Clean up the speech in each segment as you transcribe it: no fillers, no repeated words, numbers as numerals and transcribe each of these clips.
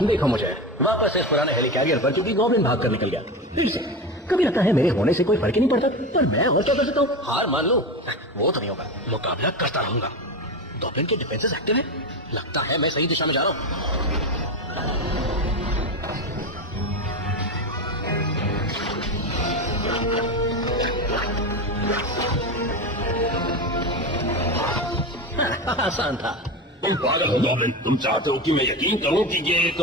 देखो मुझे वापस इस पुराने हेली कैरियर पर, क्योंकि गॉब्लिन भाग कर निकल गया फिर से। कभी लगता है मेरे होने से कोई फर्क ही नहीं पड़ता, पर मैं और क्या कर सकता हूँ? हार मान लूं? वो तो नहीं होगा, मुकाबला करता रहूंगा। गॉब्लिन के डिफेंसेस एक्टिव है, लगता है मैं सही दिशा में जा रहा हूँ। आसान था। तुम पागल हो गॉब्लिन, तुम चाहते हो कि मैं यकीन करूं कि ये एक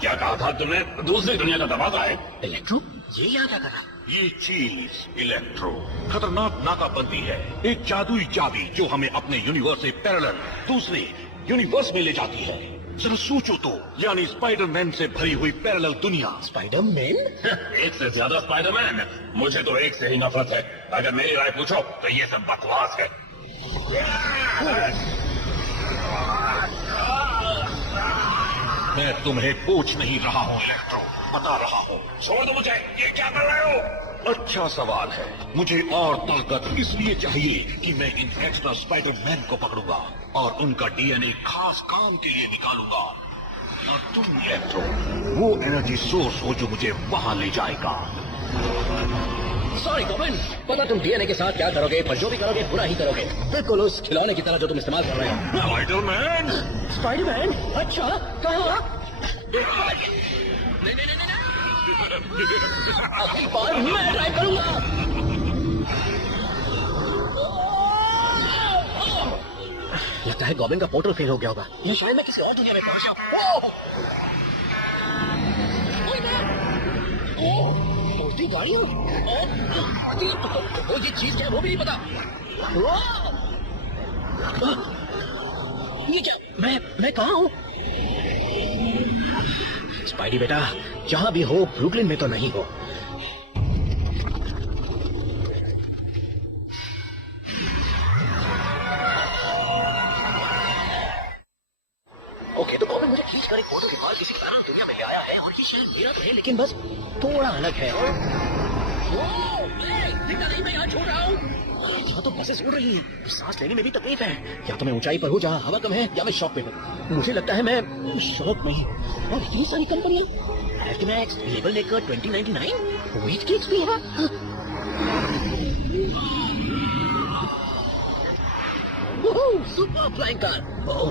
क्या कहा था तुमने, दूसरी दुनिया का दरवाजा है? इलेक्ट्रो, ये यहाँ क्या कर रहा? ये चीज इलेक्ट्रो खतरनाक नाकाबंदी है, एक जादुई चाबी जो हमें अपने यूनिवर्स से पैरेलल दूसरे यूनिवर्स में ले जाती है। जरा सोचो तो, यानी स्पाइडरमैन से भरी हुई पैरेलल दुनिया। स्पाइडरमैन? एक से ज्यादा स्पाइडरमैन? मुझे तो एक से ही नफरत है। अगर मेरी राय पूछो तो ये सब बकवास है। मैं तुम्हें पूछ नहीं रहा हूँ इलेक्ट्रो, बता रहा हूँ। छोड़ दो मुझे, ये क्या कर रहे हो? अच्छा सवाल है। मुझे और ताकत इसलिए चाहिए कि मैं इन एक्स्ट्रा स्पाइडरमैन को पकड़ूंगा और उनका डीएनए खास काम के लिए निकालूंगा। और तुम इलेक्ट्रो वो एनर्जी सोर्स हो जो मुझे वहां ले जाएगा। सॉरी गॉब्लिन, पता तुम डीएनए के साथ क्या करोगे, पर जो भी करोगे बुरा ही करोगे, बिल्कुल उस खिलौने की तरह जो तुम इस्तेमाल कर रहे हो। स्पाइडरमैन? स्पाइडरमैन? अच्छा, कहाँ? नहीं, अगली बार मैं ट्राई करूंगा। लगता है गॉब्लिन का पोर्टल फेल हो गया होगा, या शायद मैं किसी और दुनिया में पहुंच जाऊं। उड़ती गाड़ियां? वो ये चीज क्या है वो भी नहीं पता। ये क्या, मैं कहाँ हूँ? स्पाइडी बेटा, जहां भी हो ब्रुकलिन में तो नहीं हो। ओके, तो गॉब्लिन मुझे खींच कर एक पोर्टल के बाद किसी पैरेलल दुनिया में ले आया है, और ये शहर मेरा तो है, लेकिन बस थोड़ा अलग है। नहीं, मैं यहाँ छोड़ रहा हूँ। यहाँ तो बसें उड़ रही है, सांस लेने में भी तकलीफ है। या तो मैं ऊंचाई पर हूँ जहाँ हवा कम है, या मैं शॉक पे हूँ। मुझे लगता है मैं शॉक में ही हूँ। और इतनी सारी कंपनियां, एल्केमैक्स, लेबल मेकर, 2099, व्हीट केक्स भी है। Super flying car.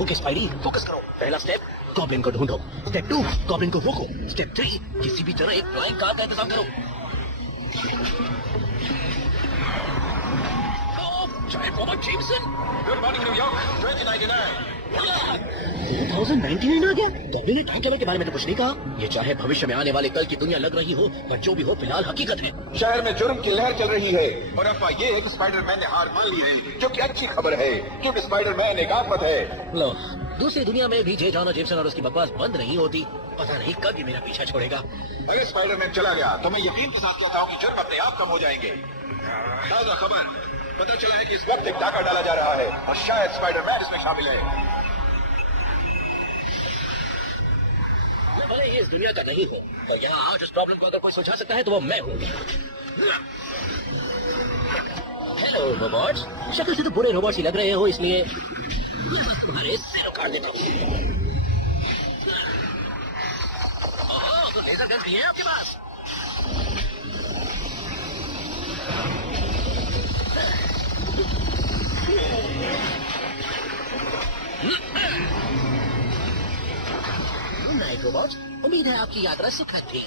Okay spidey, focus करो। पहला स्टेप, गॉब्लिन को ढूंढो। स्टेप 2, गॉब्लिन को रोको। स्टेप 3, किसी भी तरह एक फ्लाइंग कार का इंतजाम करो। Giant Robert Jameson? Good morning, New York, 2099. 2099 आ गया? गॉब्लिन ने टाइम ट्रैवल के बारे में तो कुछ नहीं कहा। ये चाहे भविष्य में आने वाले कल की दुनिया लग रही हो, पर जो भी हो फिलहाल हकीकत है। शहर में जुर्म की लहर चल रही है, और अफवाह ये है कि स्पाइडरमैन ने हार मान ली है, जो कि अच्छी खबर है, क्योंकि स्पाइडरमैन एक आफत है। लो, दूसरी दुनिया में भी जे जॉना जेमसन और उसकी बकवास बंद नहीं होती। पता नहीं कब ये मेरा पीछा छोड़ेगा। अगर स्पाइडरमैन चला गया तो मैं यकीन के साथ कहता हूँ कि जुर्म अपने आप कम हो जाएंगे। ताजा खबर, पता चला है कि इस वक्त एक डाका डाला जा रहा है, और शायद स्पाइडरमैन इसमें शामिल है। भले ही इस दुनिया का नहीं हो, और यहाँ आज उस प्रॉब्लम को अगर कोई सुलझा सकता है तो वो मैं हूँ। हेलो रोबोट्स, शक्ल से तो बुरे रोबोट्स ही लग रहे हो, इसलिए तुम्हारे सिर उखाड़ देता हूँ। ओह, तो लेजर गन भी है आपके पास? नाइट रोबोट्स, उम्मीद है आपकी यात्रा सुखद थी।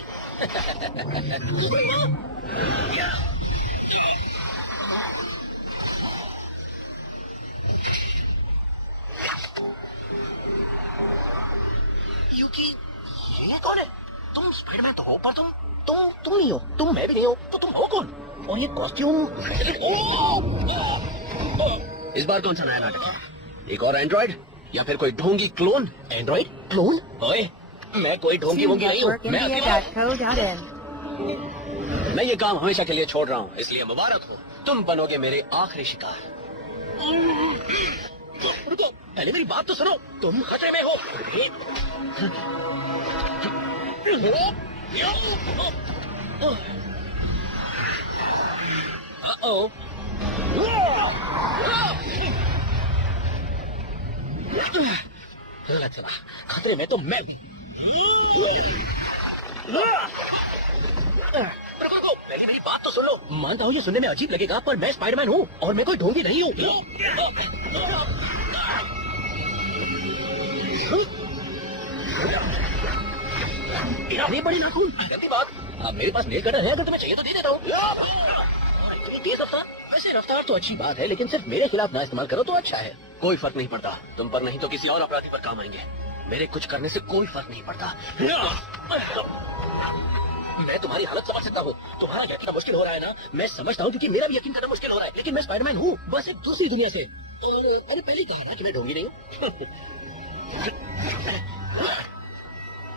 यूकी, ये कौन है? तुम स्पाइडरमैन तो हो, पर तुम नहीं हो। तुम मैं भी नहीं हो, तो तुम हो कौन? और ये कॉस्ट्यूम? इस बार कौन सा नया नाटक है? एक और एंड्रॉइड या फिर कोई ढोंगी क्लोन? Android clone? ओए, मैं कोई ढोंगी वोंगी नहीं हूँ। मैं ये काम हमेशा के लिए छोड़ रहा हूँ, इसलिए मुबारक हो, तुम बनोगे मेरे आखिरी शिकार। रुको, पहले मेरी बात तो सुनो। तुम खतरे में हो। गलत चला, खतरे में तो मैं भी। रुको, पहले मेरी बात तो सुन लो। मानता हूँ ये सुनने में अजीब लगेगा, पर मैं स्पाइडरमैन हूँ और मैं कोई ढोंगी नहीं हूँ। इतनी बड़ी नाखून, गलती बात। अब मेरे पास नेल कटर है, अगर तुम्हें चाहिए तो दे देता हूँ। इतनी तेज रफ्तार? वैसे रफ्तार तो अच्छी बात है, लेकिन सिर्फ मेरे खिलाफ ना इस्तेमाल करो तो अच्छा है। कोई फर्क नहीं पड़ता, तुम पर नहीं तो किसी और अपराधी पर काम आएंगे। मेरे कुछ करने से कोई फर्क नहीं पड़ता। मैं तुम्हारी हालत समझ सकता हूँ। तुम्हारा यकीन करना मुश्किल हो रहा है ना? मैं समझता हूँ, क्योंकि मेरा भी यकीन करना मुश्किल हो रहा है, लेकिन मैं स्पाइडरमैन हूँ, बस एक दूसरी दुनिया से। और मैंने पहले ही कहा ना कि मैं ढोंगी नहीं हूँ।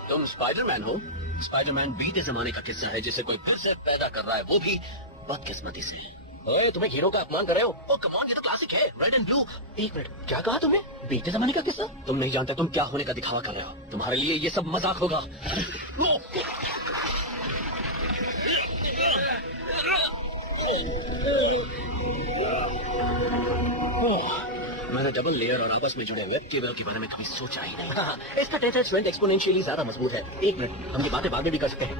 तुम स्पाइडरमैन हो? स्पाइडरमैन बीते जमाने का किस्सा है, जिसे कोई फिर से पैदा कर रहा है, वो भी बदकिस्मती से। ओए, तुम्हें हीरो का अपमान कर रहे हो? ओ कम ऑन, ये तो क्लासिक है, रेड एंड ब्लू। एक मिनट, क्या कहा तुमने? बीते जमाने का किस्सा? तुम नहीं जानते तुम क्या होने का दिखावा कर रहे हो। तुम्हारे लिए ये सब मजाक होगा। मैंने डबल लेयर और आपस में जुड़े वेब केबल के बारे में कभी सोचा ही नहीं। हाँ, इसका टेंसाइल स्ट्रेंथ एक्सपोनेंशियली ज्यादा मजबूत है। एक मिनट, हम ये बातें बाद में भी कर सकते हैं,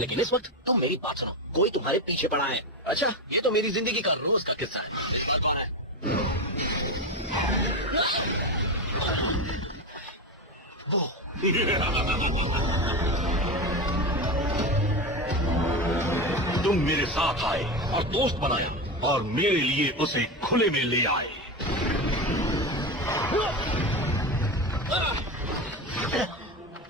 लेकिन इस वक्त तुम मेरी बात सुनो। कोई तुम्हारे पीछे पड़ा है। अच्छा, ये तो मेरी जिंदगी का रोज का किस्सा है। तुम मेरे साथ आए और दोस्त बनाया और मेरे लिए उसे खुले में ले आए।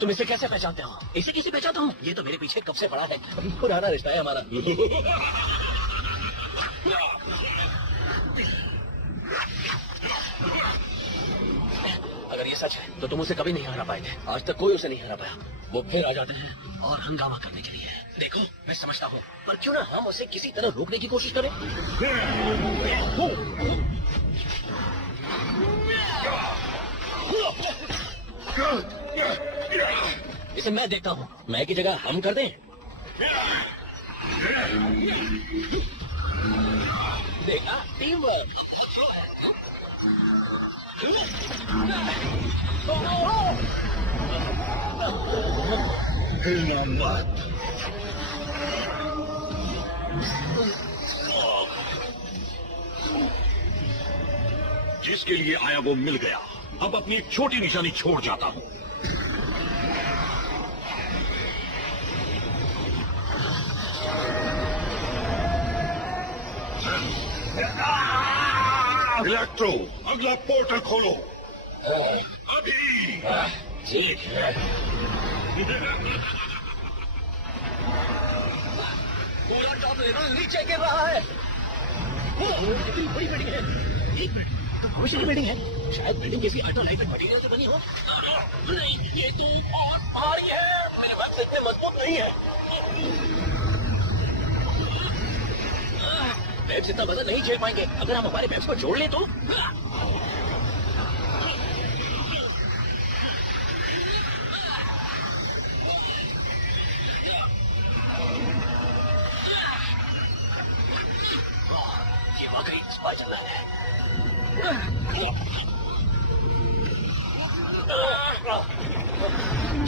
तुम इसे कैसे पहचानते हो? इसे कैसे पहचानता हूँ? ये तो मेरे पीछे कब से पड़ा है, पुराना रिश्ता है हमारा। अगर ये सच है तो तुम उसे कभी नहीं हरा पाएंगे। आज तक कोई उसे नहीं हरा पाया। वो फिर आ जाते हैं और हंगामा करने के लिए। देखो, मैं समझता हूँ, पर क्यों ना हम उसे किसी तरह रोकने की कोशिश करें? इसे मैं देखता हूँ। मैं की जगह हम कर दें। देखा, टीम वर्क बहुत स्लो है। हिलना मत। जिसके लिए आया वो मिल गया। अब अपनी एक छोटी निशानी छोड़ जाता हूं। इलेक्ट्रो, अगला पोर्टल खोलो अभी। ठीक है। पूरा टॉप लेवल नीचे गिर रहा है। इतनी बड़ी बिल्डिंग है। एक मिनट, तो भविष्य की बिल्डिंग है? शायद बिल्डिंग किसी अल्ट्रा लाइटवेट मटेरियल से बनी हो। नहीं, ये तो बहुत भारी है। मेरे वेब्स इतने मजबूत नहीं है। वेब्स इतना वजन नहीं झेल पाएंगे। अगर हम हमारे वेब्स को जोड़ लें तो। ये वाकई स्पाइडरमैन है।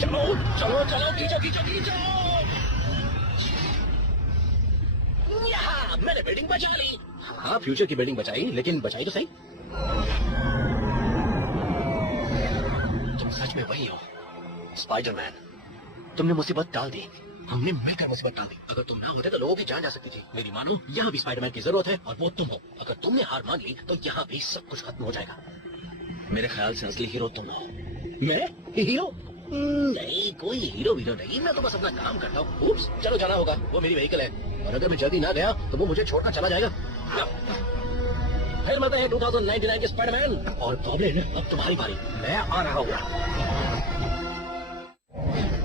चलो चलो चलो, खींचो खींचो खींचो। मैंने बिल्डिंग बचा ली। हाँ, फ्यूचर की बिल्डिंग बचाई, लेकिन बचाई तो सही। तुम सच में वही हो, स्पाइडरमैन। तुमने मुसीबत डाल दी। हमने मिलकर मुसीबत डाल दी। अगर तुम ना होते तो लोगों की जान जा सकती थी। मेरी मानो, यहाँ भी स्पाइडरमैन की जरूरत है और वो तुम हो। अगर तुमने हार मान ली तो यहाँ भी सब कुछ खत्म हो जाएगा। मेरे ख्याल से असली हीरो तुम हो। मैं हीरो? नहीं, कोई हीरो वीरो नहीं। मैं तो बस अपना काम करता हूँ। उप्स, चलो जाना होगा। वो मेरी व्हीकल है और अगर मैं जल्दी ना गया तो वो मुझे छोड़कर चला जाएगा। फिर मिलते हैं 2099 के स्पाइडरमैन। और गॉब्लिन, अब तुम्हारी बारी। मैं आ रहा हूँ।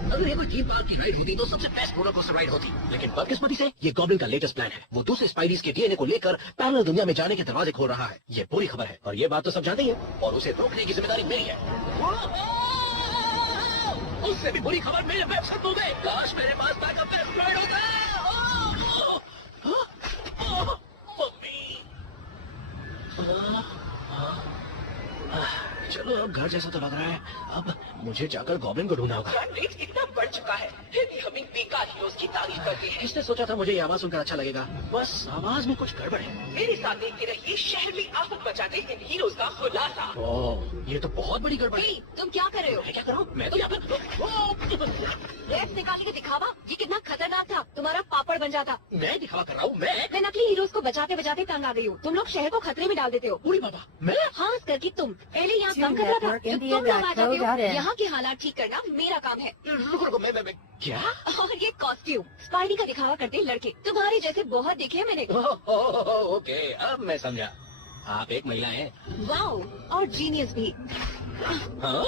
अगर ये कोई थीम पार्क की राइड होती तो सबसे बेस्ट रोलर कोस्टर राइड होती, लेकिन बदकिस्मती से ये गॉब्लिन का लेटेस्ट प्लान है। वो दूसरे स्पाइडीज के डीएनए को लेकर पैरेलल दुनिया में जाने के दरवाजे खोल रहा है। ये बुरी खबर है और ये बात तो सब जानते ही है, और उसे रोकने की जिम्मेदारी मेरी है। उससे भी बुरी खबर, मेरे वेबसाइट हो गए। काश मेरे पास बैकअप राइड होता। मम्मी, चलो अब घर जैसा तो लग रहा है। अब मुझे जाकर गॉब्लिन को ढूंढना होगा। रन रेट इतना बढ़ चुका है, फिर भी हम इन बेकार हीरोज की तारीफ करते हैं। इसने सोचा था मुझे ये आवाज सुनकर अच्छा लगेगा, बस आवाज में कुछ गड़बड़ है। मेरे साथ देखते रहिए शहर में आफत मचाते इन हीरोज का खुलासा। ओह, ये तो बहुत बड़ी गड़बड़ है। तुम क्या कर रहे हो? मैं क्या कर रहा हूँ? मैं तो यहाँ पर रेस निकालने के दिखावा, ये कितना खतरनाक था। तुम्हारा पापड़ बन जाता। मैं दिखावा कर रहा हूँ। मैं नकली हीरोज को बचाते बचाते तंग आ गई हो। तुम लोग शहर को खतरे में डाल देते हो। पूरी बाबा मैं खास करके तुम पहले यहाँ काम कर रहा था, जब तुम लोग आ जाते हो। यहाँ के हालात ठीक करना मेरा काम है। रुको, मैं क्या? और ये कॉस्ट्यूम स्पाइडी का दिखावा करते लड़के तुम्हारे जैसे बहुत देखे हैं मैंने। ओके, अब मैं समझा। आप एक महिला हैं। वाओ, और जीनियस भी। हाँ?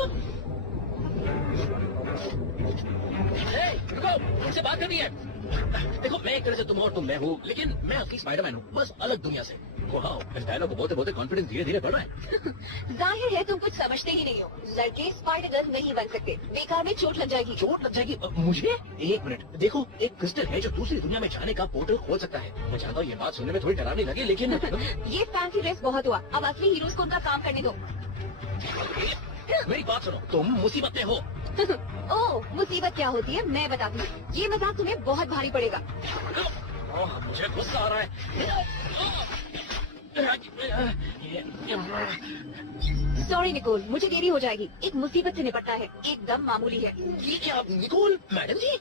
रुको, मुझसे बात करनी है। देखो, मैं एक तरह से तुम और तुम मैं हूँ, लेकिन मैं असली स्पाइडरमैन हूँ, बस अलग दुनिया से। वाओ, इस डायलॉग को बोलते बोलते कॉन्फिडेंस धीरे धीरे बढ़ रहा है। जाहिर है तुम कुछ समझते ही नहीं हो। लड़के स्पाइडर गर्ल नहीं बन सकते, बेकार में चोट लग जाएगी। चोट लग जाएगी मुझे? एक मिनट, देखो, एक क्रिस्टल है जो दूसरी दुनिया में जाने का पोर्टल खोल सकता है। मैं चाहता हूँ ये बात सुनने में थोड़ी डरावनी लगे, लेकिन ये फैंसी ड्रेस बहुत हुआ, अब असली हीरोज को उनका काम करने दो। मेरी बात सुनो, तुम मुसीबत में हो। ओह, मुसीबत क्या होती है मैं बताती हूँ। ये मजाक तुम्हें बहुत भारी पड़ेगा। मुझे गुस्सा आ रहा है। सॉरी निकोल, मुझे देरी हो जाएगी। एक मुसीबत से निपटना है, एकदम मामूली है। ये क्या निकोल मैडम जी?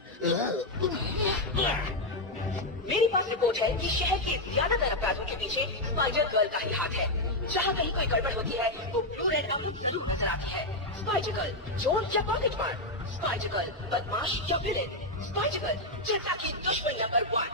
मेरे पास रिपोर्ट है कि शहर के ज्यादातर अपराधों के पीछे स्पाइडर गर्ल का ही हाथ है। जहाँ कहीं कोई गड़बड़ होती है वो ब्लू रेड आउटफिट जरूर नजर आती है। स्पाइडर गर्ल चोर या पॉकेट मार, स्पाइडर गर्ल बदमाश या विलेन, स्पाइडर गर्ल जनता की दुश्मन नंबर 1।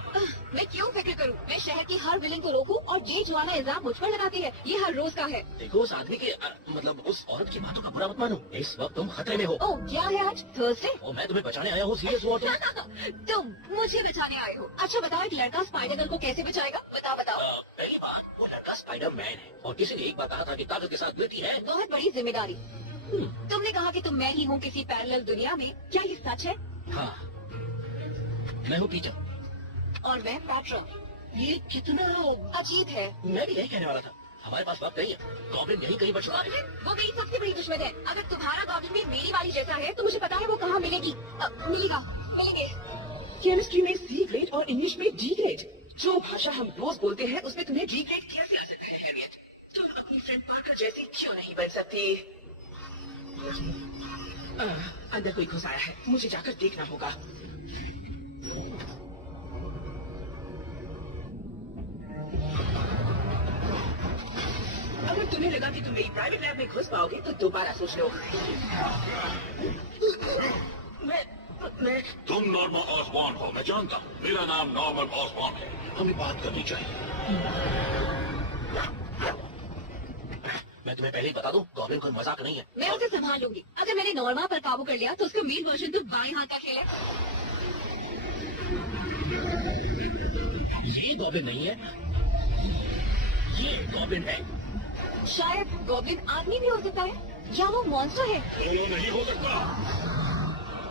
मैं क्यों फिक्र करूं? मैं शहर की हर विलेन को रोकूं और ये जुआना इल्जाम मुझ पर लगाती है। ये हर रोज का है। देखो, उस आदमी के मतलब उस औरत की बातों का बुरा मत मानो। इस वक्त तुम खतरे में हो। ओह, क्या है आज थर्सडे? और मैं तुम्हें बचाने आया हूँ। सीरियस हुआ तुम मुझे बचाने आए हो? अच्छा बताओ, एक लड़का स्पाइडर गर्ल को कैसे बचाएगा? बताओ। पहली बात, वो लड़का स्पाइडरमैन है और किसी ने एक बार कहा था कि ताकत के साथ मिलती है बहुत बड़ी जिम्मेदारी। तुमने कहा कि तुम मैं ही हूँ किसी पैरेलल दुनिया में, क्या ये सच है? हाँ, मैं हूँ पीटर और मैं पैट्रन। ये कितना अजीब है। मैं भी यही कहने वाला था। हमारे पास वक्त नहीं है। गॉब्लिन यहीं कहीं बच रहा है। वो मेरी सबसे बड़ी दुश्मन है। अगर तुम्हारा गॉब्लिन भी मेरी वाली जैसा है तो मुझे पता है वो कहाँ मिलेगी। मिलेंगे। केमिस्ट्री में सी ग्रेड और इंग्लिश में डी ग्रेड। जो भाषा हम रोज बोलते हैं उसमें तुम्हें डी ग्रेड कैसे आ सकता है हैरियट? तुम अपनी फ्रेंड पार्कर जैसी क्यों नहीं बन सकती? अंदर कोई घुस आया है, मुझे जाकर देखना होगा। अगर तुम्हें लगा कि तुम मेरी प्राइवेट लैब में घुस पाओगे तो दोबारा सोच लो। मैं तुम नॉर्मा ऑसबॉर्न हो, मैं जानता हूँ। मेरा नाम नॉर्मल ऑसबॉर्न है। हमें बात करनी चाहिए। मैं तुम्हें पहले ही बता दूं, गॉब्लिन कोई मजाक नहीं है। मैं उसे संभाल लूंगी। अगर मैंने नॉर्मा पर काबू कर लिया तो उसका मेन वर्जन तो बाएं हाथ का खेल है। ये गॉब्लिन नहीं है, ये गॉब्लिन है। शायद गॉब्लिन आदमी भी हो सकता है या वो मॉन्स्टर है। दोनों नहीं हो सकता।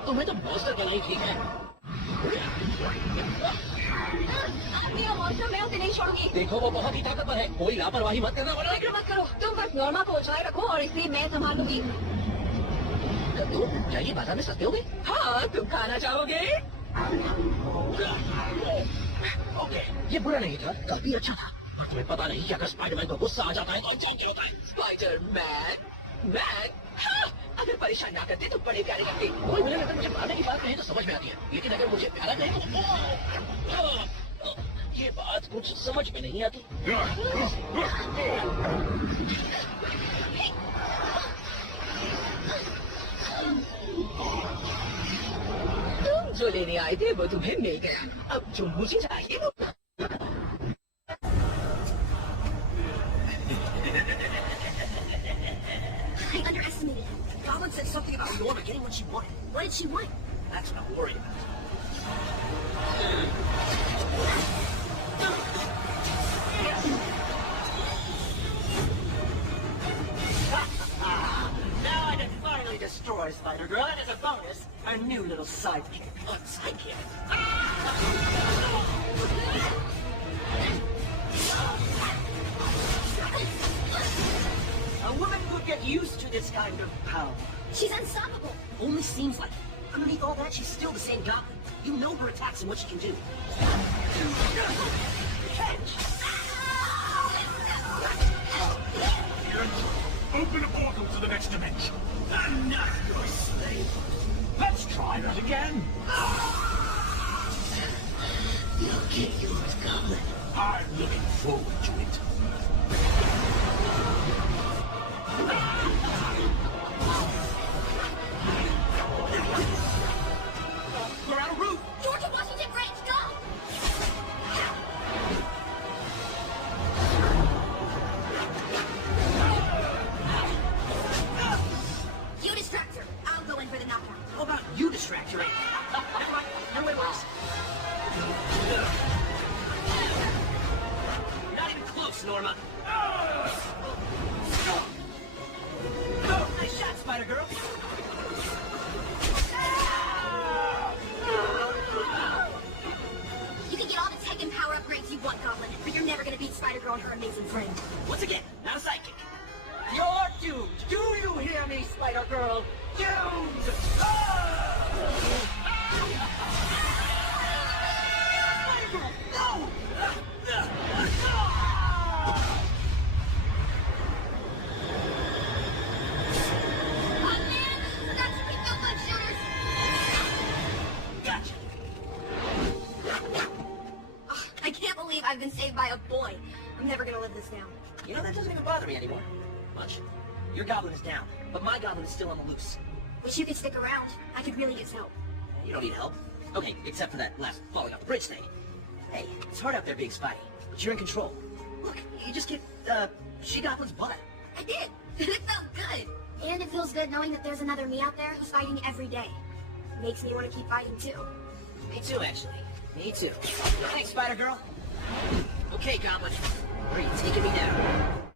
तुम्हें तो मॉन्स्टर कहना ही ठीक है। आदमी या मॉन्स्टर, मैं उसे नहीं छोड़ूंगी। देखो, वो बहुत ही ताकतवर है। कोई लापरवाही मत करना। वरना फिक्र मत करो, तुम बस नॉर्मा को उलझाए रखो और इसलिए मैं संभाल लूंगी। क्या ये बाजार में सस्ते हो गए? हाँ, तुम खाना चाहोगे? ओके, ये बुरा नहीं था, काफी अच्छा था। और तुम्हें पता नहीं कि अगर स्पाइडरमैन को गुस्सा आ जाता है तो अंजाम क्या होता है? स्पाइडरमैन हाँ, अगर परेशान ना करते तो बड़े प्यारे लगते। कोई मिले अगर मुझे मारने की बात कहे तो समझ में आती है, लेकिन अगर मुझे प्यारा कहे तो ये बात कुछ समझ में नहीं आती। तुम जो लेने आए थे वो तुम्हें मिल गया। अब जो मुझे चाहिए वो I underestimated him. Goblin said something about Norma getting what she wanted. What did she want? That's what I'm worried about. Now I can finally destroy Spider-Girl, and as a bonus, our new little sidekick. Oh, sidekick. A woman would get used to this kind of power. She's unstoppable. Only seems like it. Underneath all that, she's still the same goblin. You know her attacks and what she can do. Catch! Open a portal to the next dimension. Enough, your slave. Let's try that again. You'll get yours, goblin. I'm looking forward to it. We're out of route. Georgia Washington Bridge, go! You distract her. I'll go in for the knockout. How about you distract her? Never mind. No way worse. Not even close, Norma. Nice shot, Spider-Girl. You can get all the tech and power upgrades you want, Goblin, but you're never gonna beat Spider-Girl and her amazing friend. Once again, not a sidekick. You're doomed. Do you hear me, Spider-Girl? Doomed! Spider-Girl, no! Oh man, that's me so much, shooters! Gotcha. Ugh, I can't believe I've been saved by a boy. I'm never gonna live this down. You know, that doesn't even bother me anymore. Much. Your goblin is down, but my goblin is still on the loose. Wish you could stick around. I could really use help. You don't need help. Okay, except for that last falling off the bridge thing. Hey, it's hard out there being Spidey, but you're in control. Look, you just kicked, She-Goblin's butt. I did. It felt good. And it feels good knowing that there's another me out there who's fighting every day. Makes me want to keep fighting too. Me too, actually. Me too. Thanks, Spider-Girl. Okay, Goblin. Where are you taking me now?